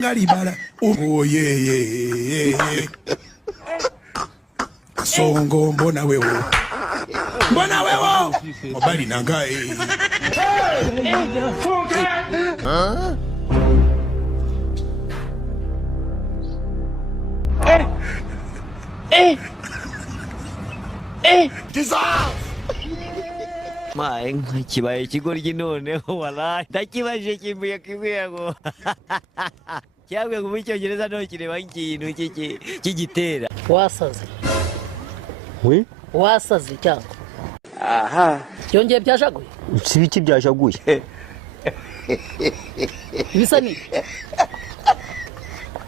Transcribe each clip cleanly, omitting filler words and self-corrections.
Ngalibala oh yeah Kasongo mbona wewe mobali nangae Maeng kibaye kigoryi noneho wala ndakibaje kimbuye cyangwa mu Cyongereza no kireba ikintu kigitera wasaze wasaze cyangwa aha cyongeye byajaguye sibiki byajaguye ibisa ni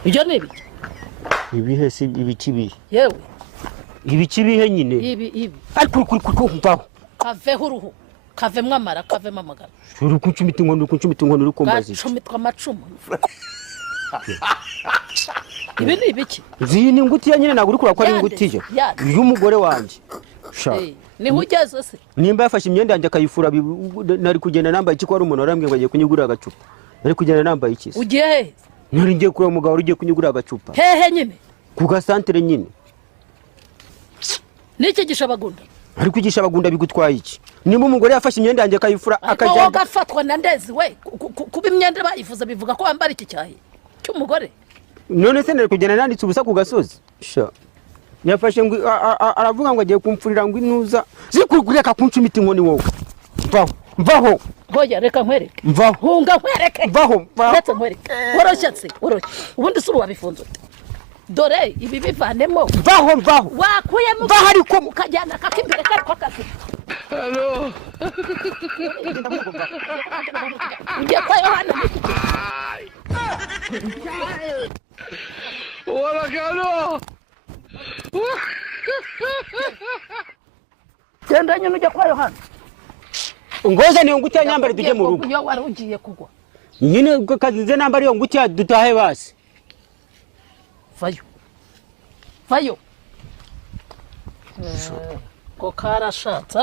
ibyo ni ibiki ibihe si ibikibi yewe ibikibihe nyine ibi ariko mvaho kave huruhu kave mwamara kave mamagara uri kuncumita inkono uri kumbaza gacumitwa amacumu ibi ni ibiki zini ngutiya nyine naguri kura ko ari ngutiye y'umugore wanje sha ni hugeze se nimba yafashe imyenda yanjye akayifura nari kugenda nambaye iki ko ari umuntu arambye ngo agiye kunyugura agacupa nari kugenda nambaye iki ugiye he nari ngiye kuri umugabo ugiye kunyugura agacupa hehe nyine ku gasantere nyine niki gishabagunda ari kwigisha abagunda bigutwaye iki nimba umugore yafashe imyenda yanjye akayifura akagenda gafatwa na ndezi we kuba imyenda bayifuza bivuga ko wambara iki cyahe cy'umugore none se nari kugenda nanditse ubusa ku gasozi sha yafashe ngo aravuga ngo agiye kumfurira ngo inuza zikureka kuncumita inkoni wowe mvaho goya reka nkwereke mvaho hunga nkwereke mvaho ndetse nkwereke woroshye ubundi suru wabifunze dore ibi bivanemo mvaho wakuyemo mvaho ariko ukajyana kakimbere kariko kazi hello ugiye kwa Yohana wala kano genda nyine ujya kwa Yohana ngoza niyo ngutiya nyambari tujye mu rugo yo wari ugiye kugwa nyine kazize nambari yo ngutiya dutahe basi vayo ko karashatse